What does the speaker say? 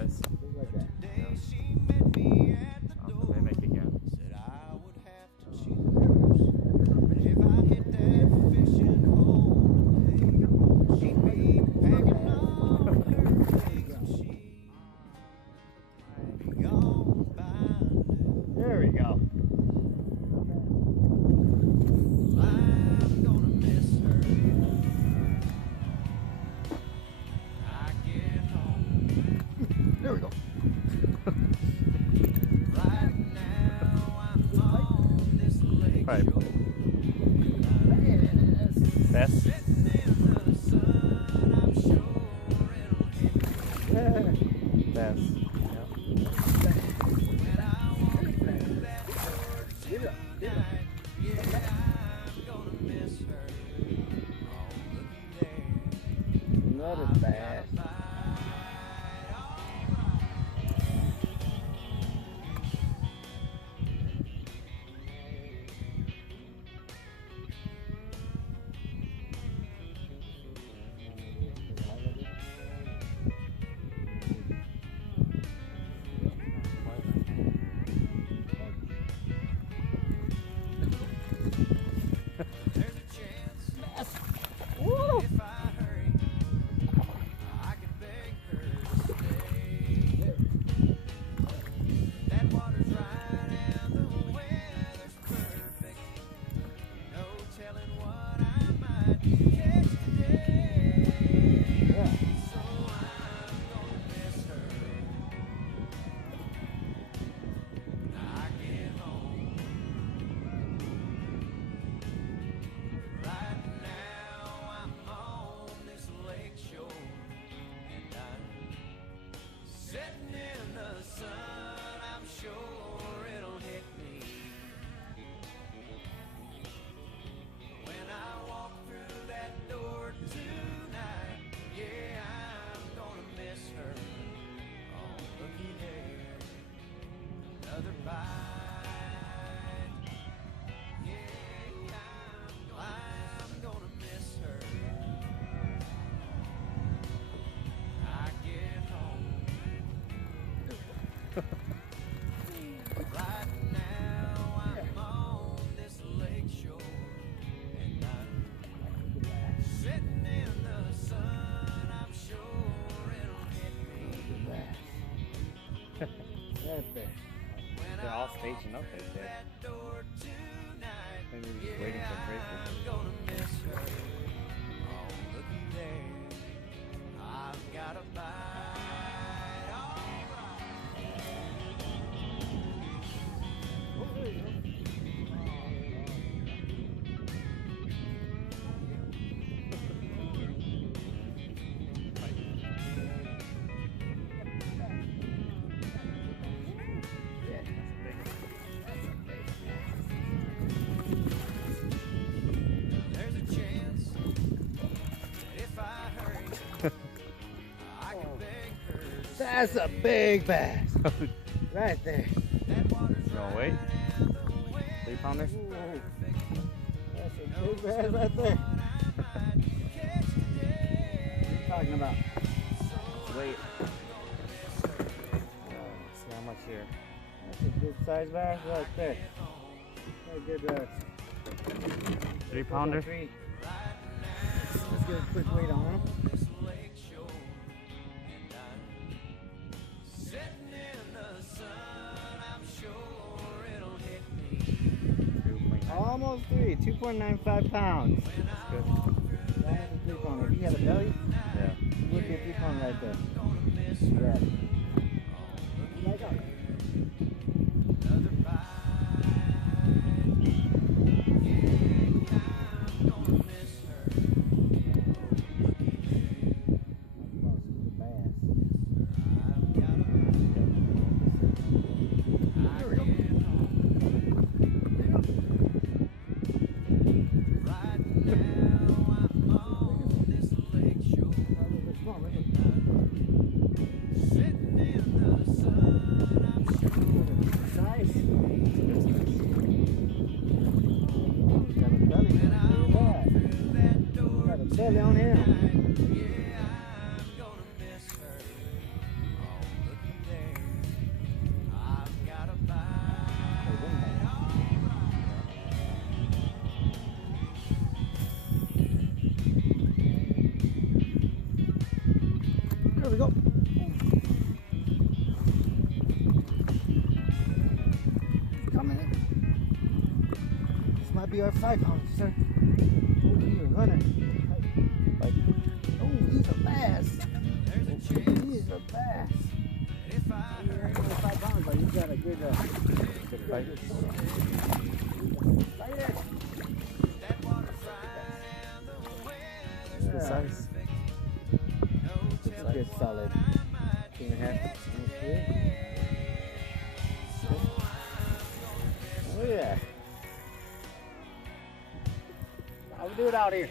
size. Just like that. Oh, they make again. There we go. There we go. Right. Best. Yeah. Best. Give it up. Give it up. Another bass. Woo! Yeah. Sitting in the sun, I'm sure it'll hit me when I walk through that door tonight. Yeah, I'm gonna miss her. Oh, looky there, another bite. Yeah, I'm gonna miss her. I get home. Right now I'm on this lake shore and I'm sitting in the sun. I'm sure it'll hit me Right there. when They're I all walk staging up through right there. that door tonight. Maybe they're just Yeah, waiting for breakers. I'm gonna miss her. Oh, looky there, I've got a bite. All right. Oh, there you go. There's a chance that if I hurry, I can beg her to That's a big bass. Right there. that water's You gonna wait? 3 pounder? Whoa. That's a big bass right there. What are you talking about? Wait. See how much here. That's a good size bass right there. Very good bass. 3 pounder? Three. Let's get a quick weight on him. this lake shore, and I'm sitting in the sun. I'm sure it'll hit me 2.9. Almost 3. 2.95 pounds. when I Good. walk through That that was a 3 pounder. If he had a belly, Yeah. it would be a 3 pounder right there. gonna miss her. Yeah. Oh, looky Like that. there, another bite. Yeah, I'm gonna miss her. Oh, looky there, Good bass. I've got a I get home. Right now I'm on this lake shore, Come on, sitting in the sun. there we go. Coming in. This might be our 5 pound, sir. Oh, he's a runner. Oh, he's a bass. He's a bass. You're only 5 pounds, but he's got a good bite. Bite it. Good size. It's a good solid 2.5. Okay. Oh yeah. How we do it out here?